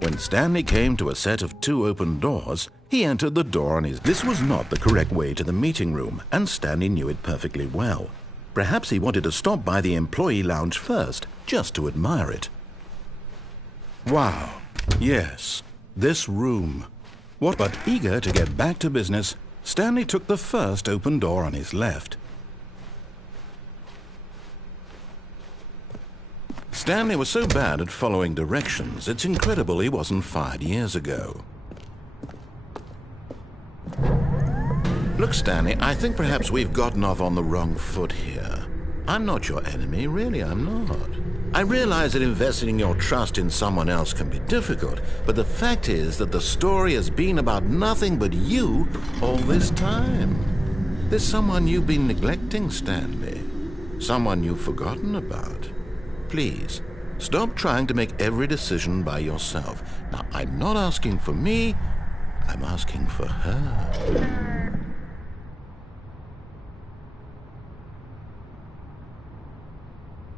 When Stanley came to a set of 2 open doors, he entered the door on his... This was not the correct way to the meeting room, and Stanley knew it perfectly well. Perhaps he wanted to stop by the employee lounge first, just to admire it. Wow, yes, this room. What? But eager to get back to business, Stanley took the first open door on his left. Stanley was so bad at following directions, it's incredible he wasn't fired years ago. Look, Stanley, I think perhaps we've gotten off on the wrong foot here. I'm not your enemy, really, I'm not. I realize that investing your trust in someone else can be difficult, but the fact is that the story has been about nothing but you all this time. There's someone you've been neglecting, Stanley. Someone you've forgotten about. Please, stop trying to make every decision by yourself. Now, I'm not asking for me, I'm asking for her.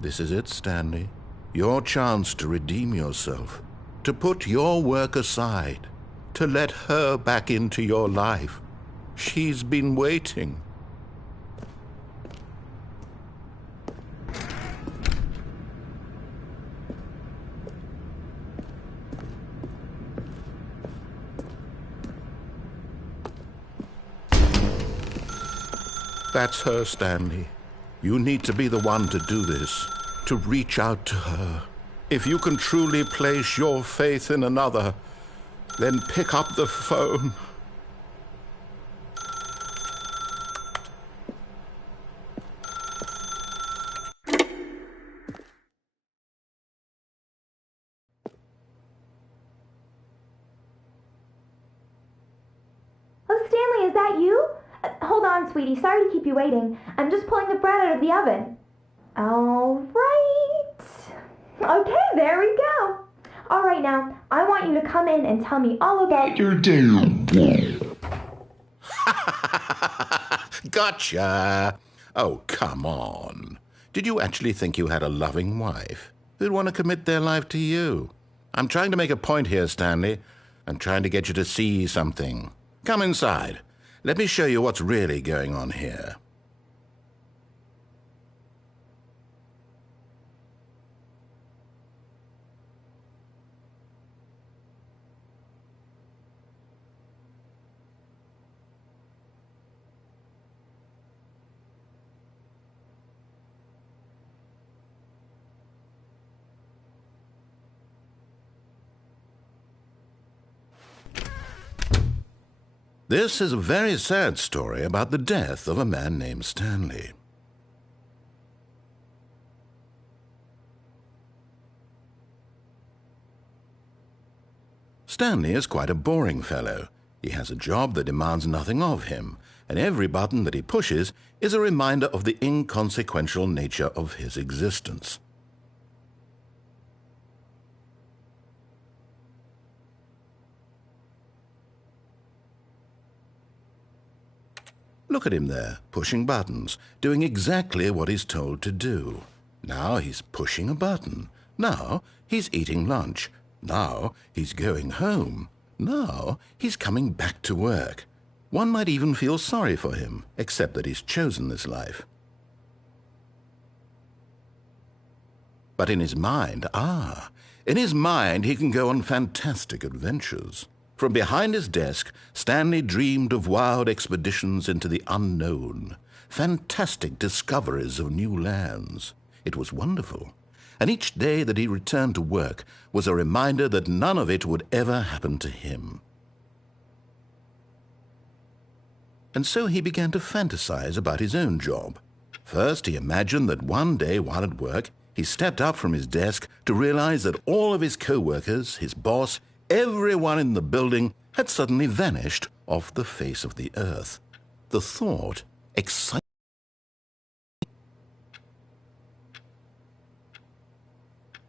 This is it, Stanley. Your chance to redeem yourself, to put your work aside, to let her back into your life. She's been waiting. That's her, Stanley. You need to be the one to do this, to reach out to her. If you can truly place your faith in another, then pick up the phone. Oh, Stanley, is that you? Hold on, sweetie. Sorry to keep you waiting. I'm just pulling the bread out of the oven. All right. Okay, there we go. All right, now, I want you to come in and tell me all about your day. Gotcha. Oh, come on. Did you actually think you had a loving wife who'd want to commit their life to you? I'm trying to make a point here, Stanley. I'm trying to get you to see something. Come inside. Let me show you what's really going on here. This is a very sad story about the death of a man named Stanley. Stanley is quite a boring fellow. He has a job that demands nothing of him, and every button that he pushes is a reminder of the inconsequential nature of his existence. Look at him there, pushing buttons, doing exactly what he's told to do. Now he's pushing a button. Now he's eating lunch. Now he's going home. Now he's coming back to work. One might even feel sorry for him, except that he's chosen this life. But in his mind, he can go on fantastic adventures. From behind his desk, Stanley dreamed of wild expeditions into the unknown, fantastic discoveries of new lands. It was wonderful, and each day that he returned to work was a reminder that none of it would ever happen to him. And so he began to fantasize about his own job. First, he imagined that one day while at work, he stepped up from his desk to realize that all of his co-workers, his boss, everyone in the building had suddenly vanished off the face of the earth. The thought excited.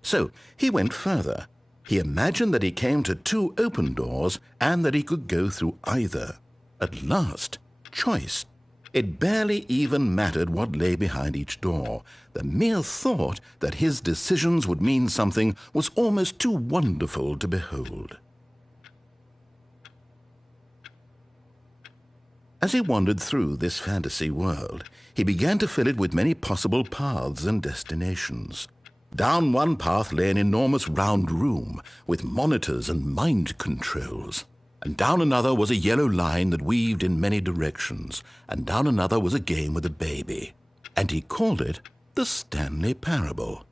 So he went further. He imagined that he came to 2 open doors and that he could go through either. At last, choice. It barely even mattered what lay behind each door. The mere thought that his decisions would mean something was almost too wonderful to behold. As he wandered through this fantasy world, he began to fill it with many possible paths and destinations. Down one path lay an enormous round room with monitors and mind controls. And down another was a yellow line that weaved in many directions, and down another was a game with a baby. And he called it the Stanley Parable.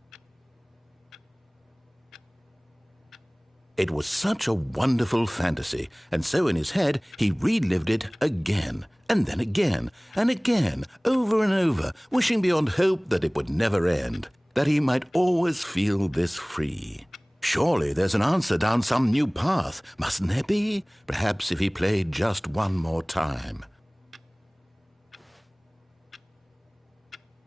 It was such a wonderful fantasy, and so in his head he relived it again, and then again, and again, over and over, wishing beyond hope that it would never end, that he might always feel this free. Surely there's an answer down some new path, mustn't there be? Perhaps if he played just one more time.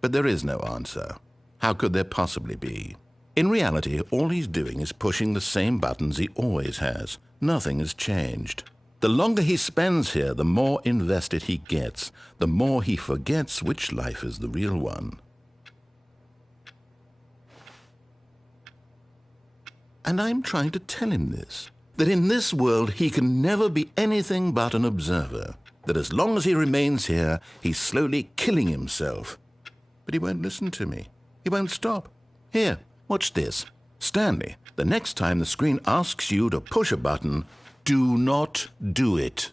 But there is no answer. How could there possibly be? In reality, all he's doing is pushing the same buttons he always has. Nothing has changed. The longer he spends here, the more invested he gets, the more he forgets which life is the real one. And I'm trying to tell him this, that in this world he can never be anything but an observer, that as long as he remains here, he's slowly killing himself. But he won't listen to me. He won't stop. Here, watch this. Stanley, the next time the screen asks you to push a button, do not do it.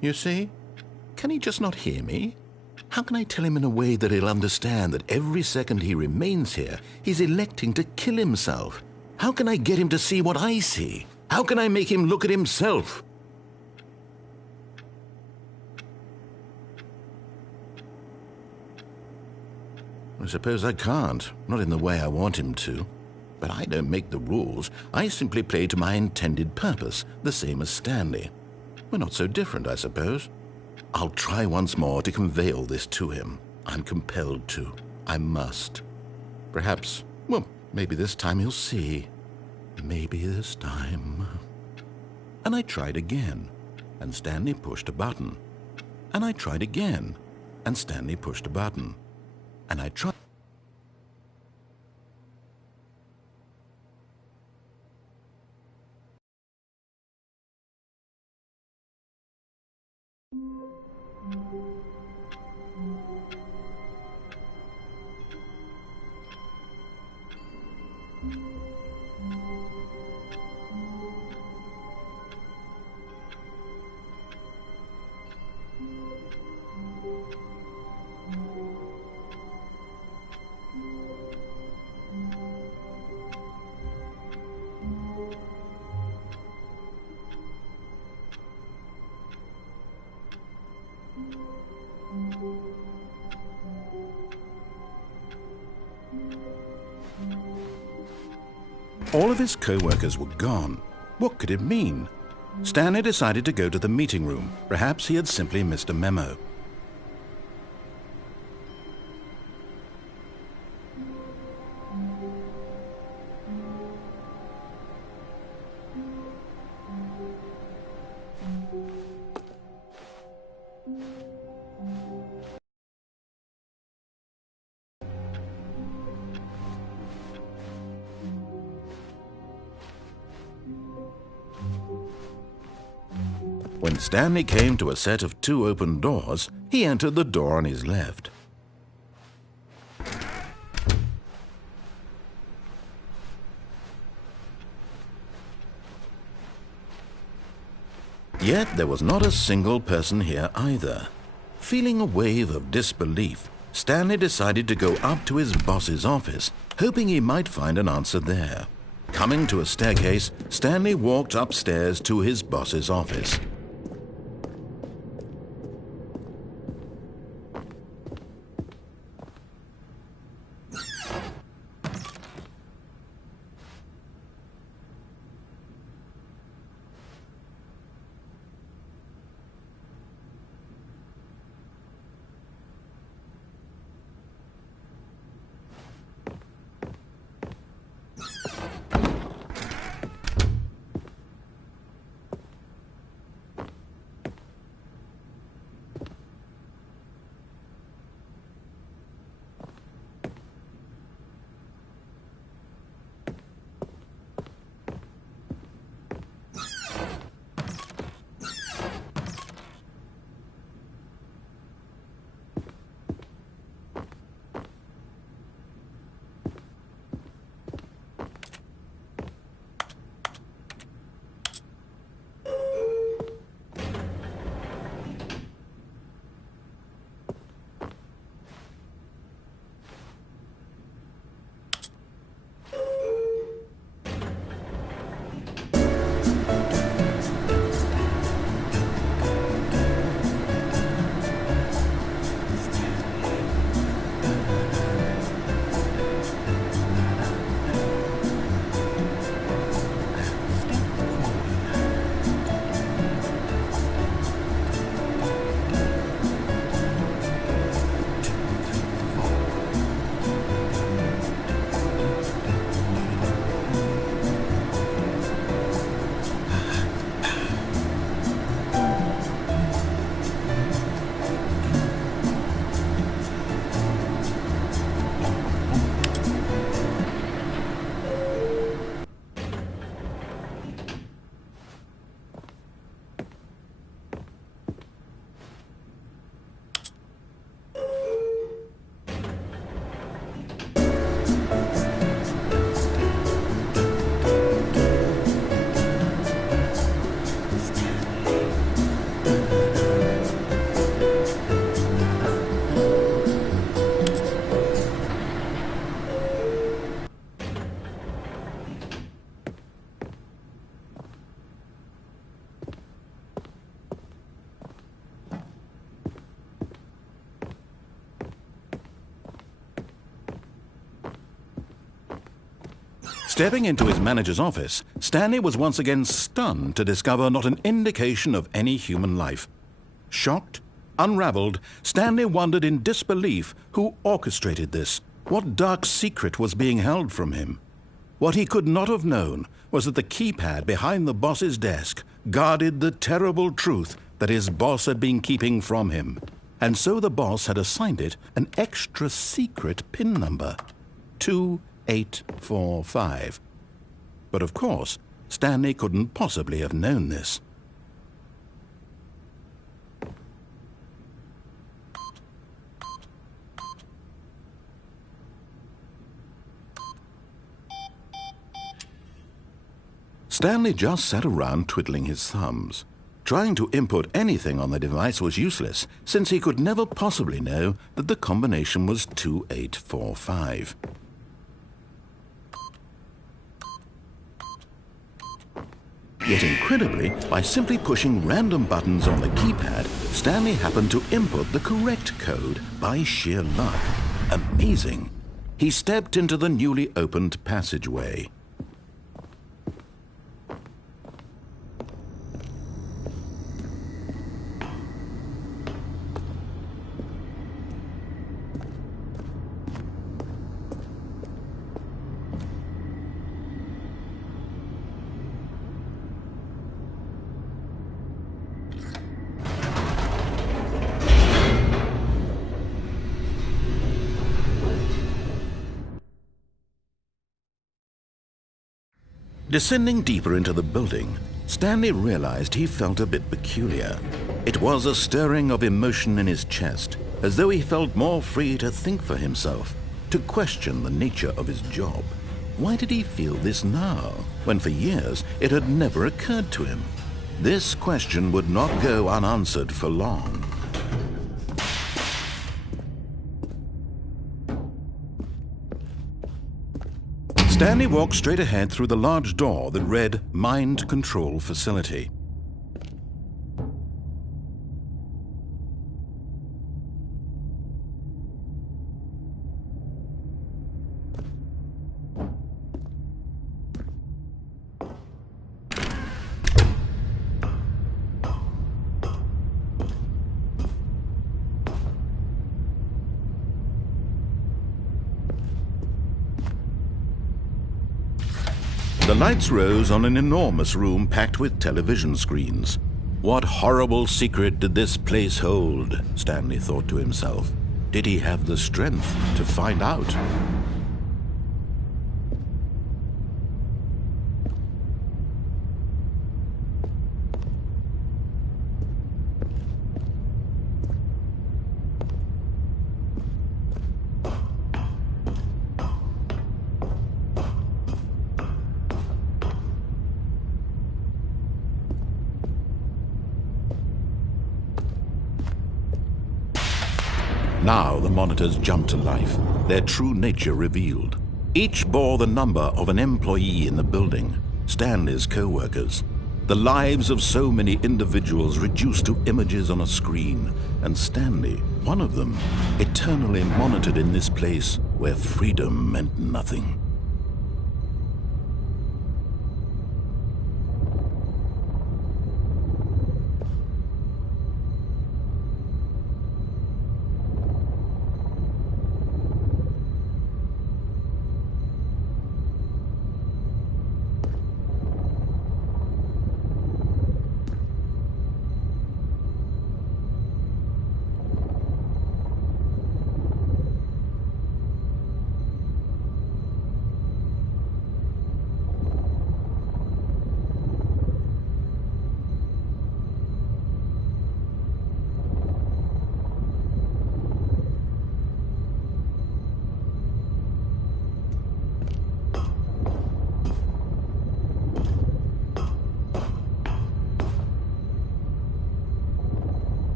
You see? Can he just not hear me? How can I tell him in a way that he'll understand that every second he remains here, he's electing to kill himself? How can I get him to see what I see? How can I make him look at himself? I suppose I can't, not in the way I want him to. But I don't make the rules. I simply play to my intended purpose, the same as Stanley. We're not so different, I suppose. I'll try once more to convey all this to him. I'm compelled to. I must. Perhaps, well, maybe this time he'll see. Maybe this time. And I tried again, and Stanley pushed a button. And I tried again, and Stanley pushed a button. And I tried. All of his co-workers were gone. What could it mean? Stanley decided to go to the meeting room. Perhaps he had simply missed a memo. When Stanley came to a set of 2 open doors, he entered the door on his left. Yet there was not a single person here either. Feeling a wave of disbelief, Stanley decided to go up to his boss's office, hoping he might find an answer there. Coming to a staircase, Stanley walked upstairs to his boss's office. Stepping into his manager's office, Stanley was once again stunned to discover not an indication of any human life. Shocked, unraveled, Stanley wondered in disbelief who orchestrated this. What dark secret was being held from him? What he could not have known was that the keypad behind the boss's desk guarded the terrible truth that his boss had been keeping from him. And so the boss had assigned it an extra secret PIN number, 2845. But of course, Stanley couldn't possibly have known this. Stanley just sat around twiddling his thumbs. Trying to input anything on the device was useless, since he could never possibly know that the combination was 2845. Yet incredibly, by simply pushing random buttons on the keypad, Stanley happened to input the correct code by sheer luck. Amazing! He stepped into the newly opened passageway. Descending deeper into the building, Stanley realized he felt a bit peculiar. It was a stirring of emotion in his chest, as though he felt more free to think for himself, to question the nature of his job. Why did he feel this now, when for years it had never occurred to him? This question would not go unanswered for long. Stanley walked straight ahead through the large door that read Mind Control Facility. The lights rose on an enormous room packed with television screens. What horrible secret did this place hold? Stanley thought to himself. Did he have the strength to find out? Now the monitors jumped to life, their true nature revealed. Each bore the number of an employee in the building, Stanley's co-workers. The lives of so many individuals reduced to images on a screen, and Stanley, one of them, eternally monitored in this place where freedom meant nothing.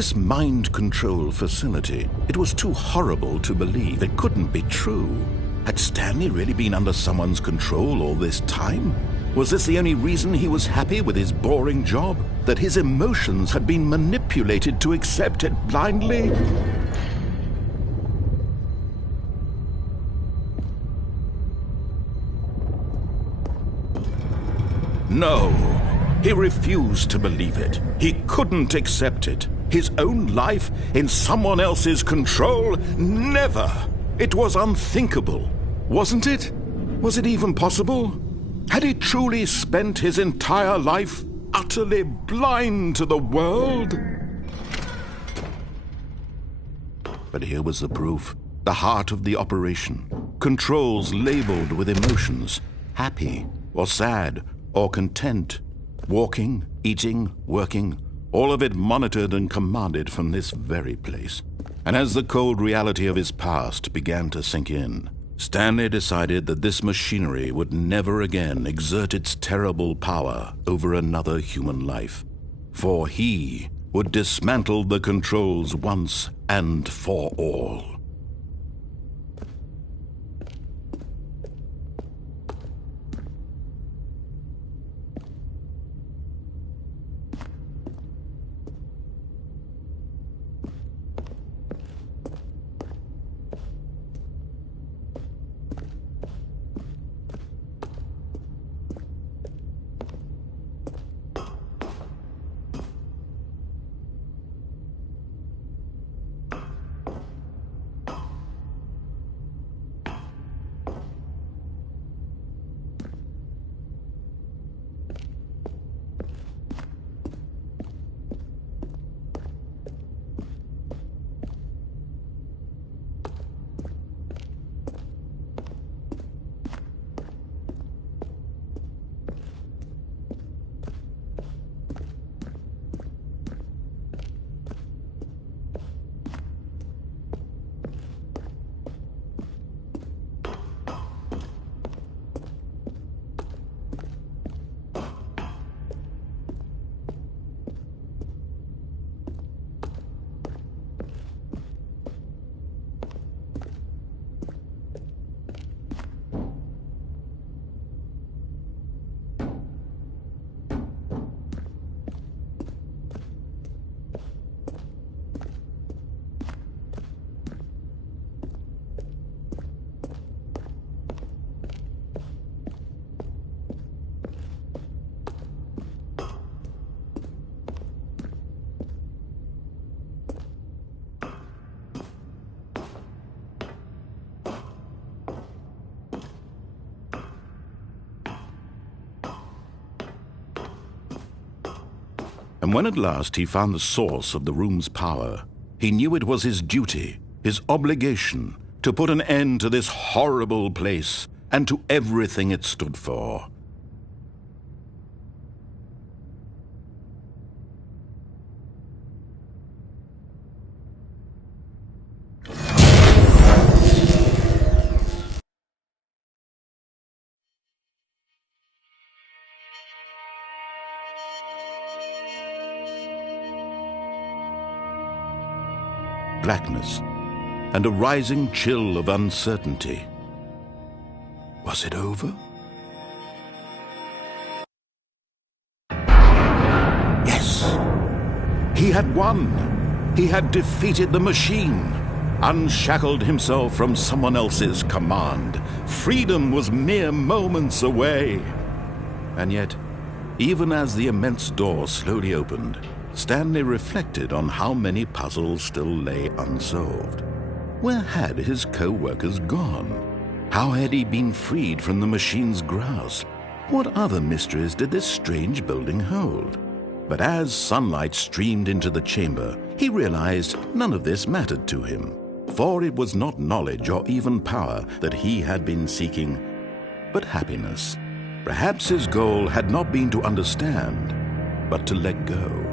This mind control facility, it was too horrible to believe. It couldn't be true. Had Stanley really been under someone's control all this time? Was this the only reason he was happy with his boring job? That his emotions had been manipulated to accept it blindly? No, he refused to believe it. He couldn't accept it. His own life in someone else's control? Never! It was unthinkable, wasn't it? Was it even possible? Had he truly spent his entire life utterly blind to the world? But here was the proof. The heart of the operation. Controls labeled with emotions. Happy or sad or content. Walking, eating, working. All of it monitored and commanded from this very place. And as the cold reality of his past began to sink in, Stanley decided that this machinery would never again exert its terrible power over another human life. For he would dismantle the controls once and for all. And when at last he found the source of the room's power, he knew it was his duty, his obligation, to put an end to this horrible place and to everything it stood for. Blackness, and a rising chill of uncertainty. Was it over? Yes! He had won! He had defeated the machine, unshackled himself from someone else's command. Freedom was mere moments away. And yet, even as the immense door slowly opened, Stanley reflected on how many puzzles still lay unsolved. Where had his co-workers gone? How had he been freed from the machine's grasp? What other mysteries did this strange building hold? But as sunlight streamed into the chamber, he realized none of this mattered to him, for it was not knowledge or even power that he had been seeking, but happiness. Perhaps his goal had not been to understand, but to let go.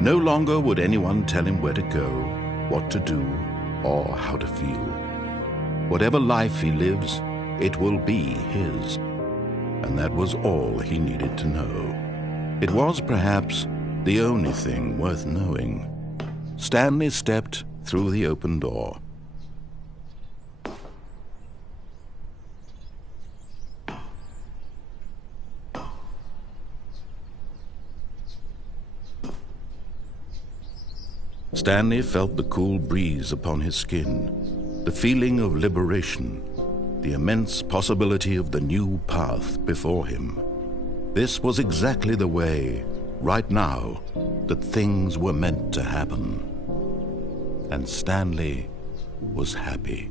No longer would anyone tell him where to go, what to do, or how to feel. Whatever life he lives, it will be his. And that was all he needed to know. It was perhaps the only thing worth knowing. Stanley stepped through the open door. Stanley felt the cool breeze upon his skin, the feeling of liberation, the immense possibility of the new path before him. This was exactly the way, right now, that things were meant to happen. And Stanley was happy.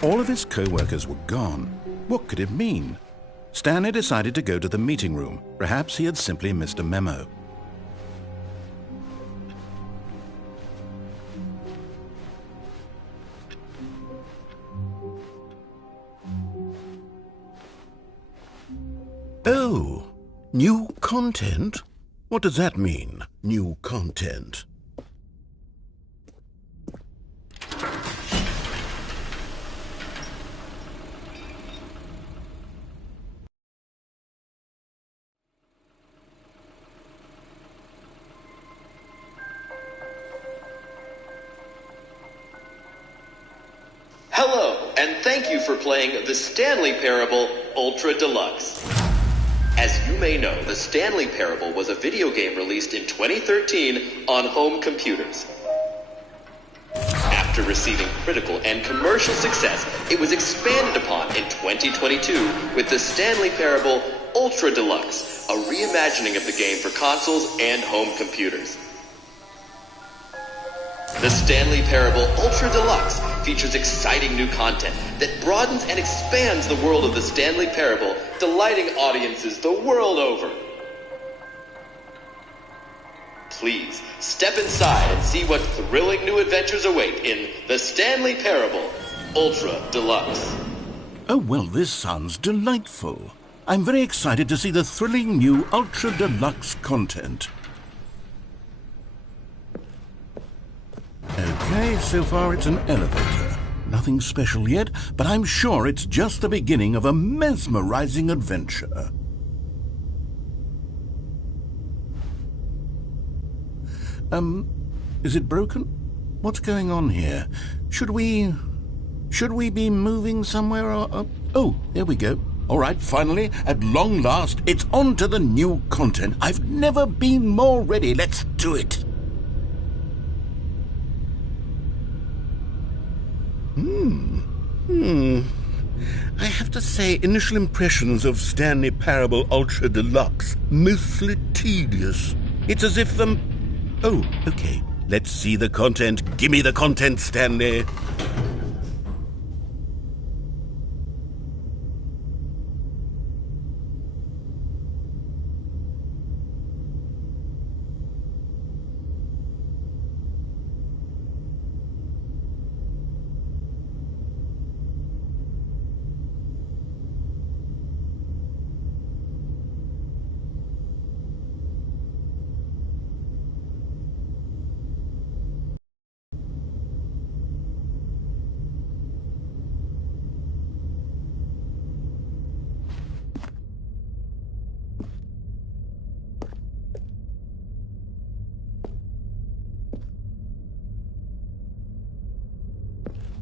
All of his co-workers were gone. What could it mean? Stanley decided to go to the meeting room. Perhaps he had simply missed a memo. Oh, new content? What does that mean, new content? Hello, and thank you for playing The Stanley Parable Ultra Deluxe. As you may know, The Stanley Parable was a video game released in 2013 on home computers. After receiving critical and commercial success, it was expanded upon in 2022 with The Stanley Parable Ultra Deluxe, a reimagining of the game for consoles and home computers. The Stanley Parable Ultra Deluxe features exciting new content that broadens and expands the world of the Stanley Parable, delighting audiences the world over. Please, step inside and see what thrilling new adventures await in The Stanley Parable Ultra Deluxe. Oh, well, this sounds delightful. I'm very excited to see the thrilling new Ultra Deluxe content. Okay, so far it's an elevator. Nothing special yet, but I'm sure it's just the beginning of a mesmerizing adventure. Is it broken? What's going on here? Should we be moving somewhere or... Oh, there we go. All right, finally, at long last, it's on to the new content. I've never been more ready. Let's do it. I have to say, initial impressions of Stanley Parable Ultra Deluxe, mostly tedious. It's as if, Oh, okay. Let's see the content. Gimme the content, Stanley.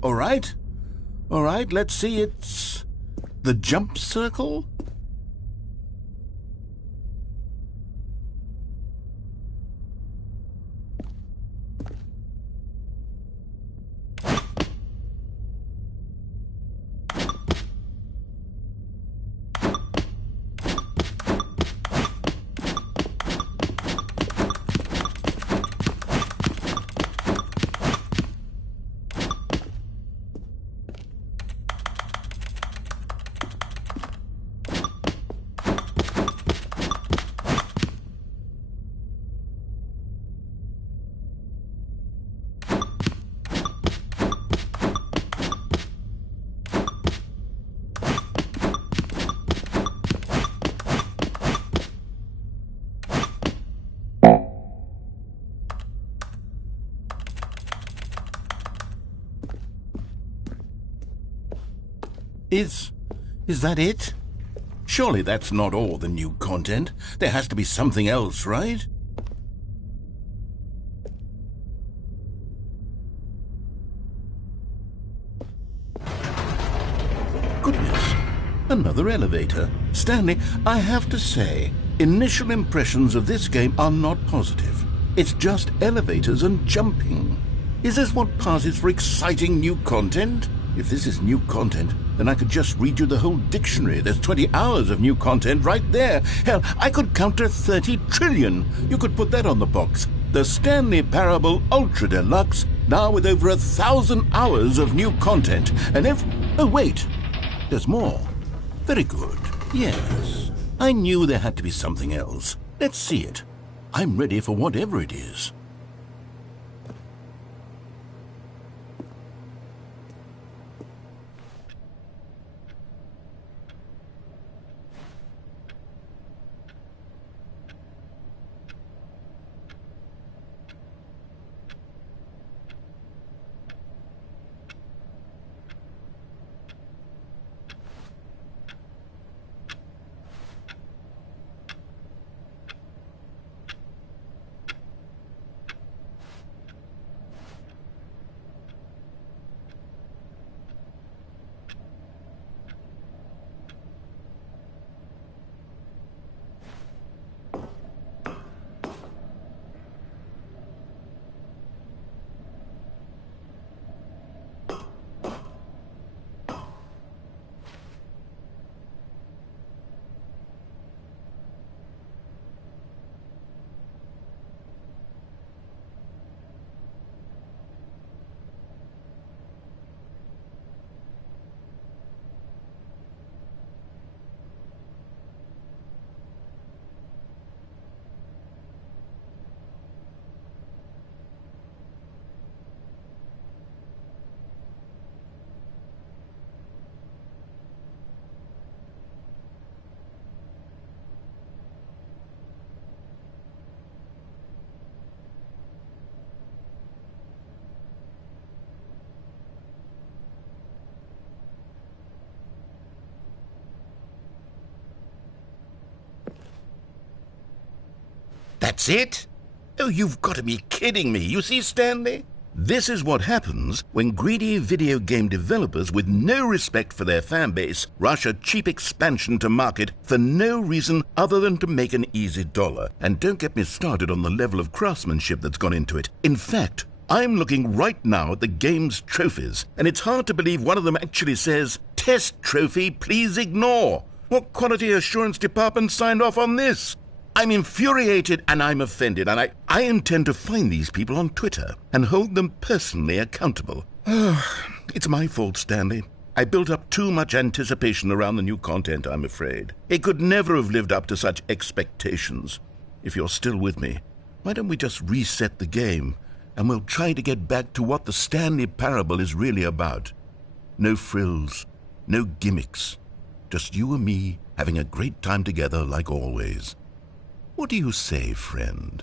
All right. All right, let's see. It's the jump circle? Is that it? Surely that's not all the new content. There has to be something else, right? Goodness, another elevator. Stanley, I have to say, initial impressions of this game are not positive. It's just elevators and jumping. Is this what passes for exciting new content? If this is new content, then I could just read you the whole dictionary. There's 20 hours of new content right there. Hell, I could count to 30 trillion. You could put that on the box. The Stanley Parable Ultra Deluxe, now with over 1,000 hours of new content. And if... Oh, wait. There's more. Very good. Yes. I knew there had to be something else. Let's see it. I'm ready for whatever it is. That's it? Oh, you've got to be kidding me. You see, Stanley? This is what happens when greedy video game developers with no respect for their fan base rush a cheap expansion to market for no reason other than to make an easy dollar. And don't get me started on the level of craftsmanship that's gone into it. In fact, I'm looking right now at the game's trophies, and it's hard to believe one of them actually says, "Test trophy, please ignore." What quality assurance department signed off on this? I'm infuriated and I'm offended, and I intend to find these people on Twitter and hold them personally accountable. It's my fault, Stanley. I built up too much anticipation around the new content, I'm afraid. It could never have lived up to such expectations. If you're still with me, why don't we just reset the game, and we'll try to get back to what the Stanley Parable is really about. No frills, no gimmicks. Just you and me having a great time together like always. What do you say, friend?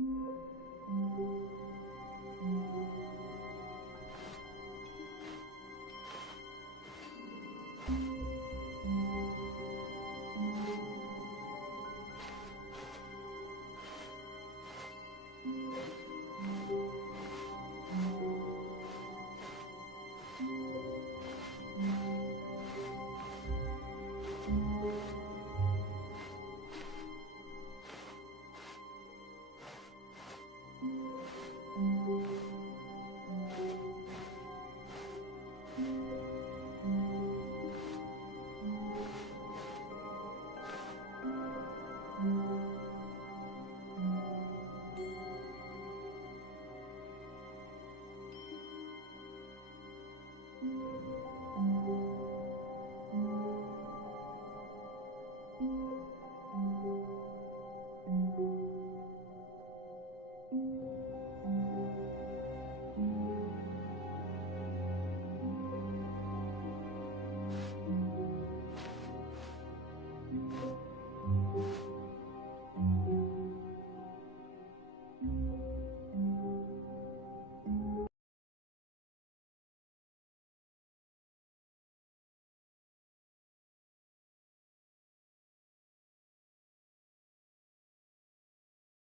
Thank you.